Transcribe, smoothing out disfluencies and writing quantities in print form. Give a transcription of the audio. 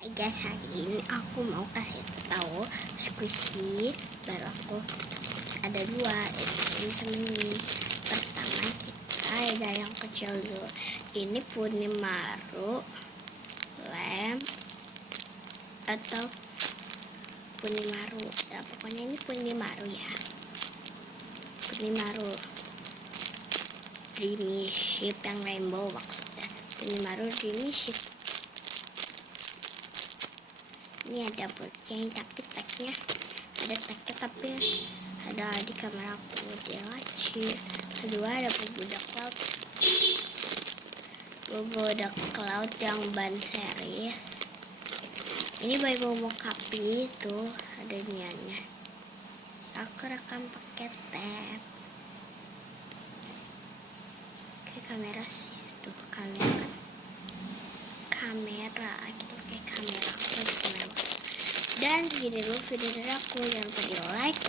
Hai guys, hari ini aku mau kasih tahu squishy baru aku ada dua, ini sama ini. Pertama kita ada yang kecil dulu, ini Punimaru Lamp atau Punimaru ya, pokoknya ini Punimaru ya, Punimaru Dreamy Ship yang rainbow maksudnya, Punimaru Dreamy Ship. Ini ada botnya tapi tagnya tapi ada di kamera aku dia laci. Kedua ada budak cloud yang ban series. Ini bayi mau kapi itu ada niannya. Aku rekam pakai tab. Kayak kamera sih, tuh kamera gitu, kayak kamera. Dan segini dulu video dari aku, jangan lupa di like,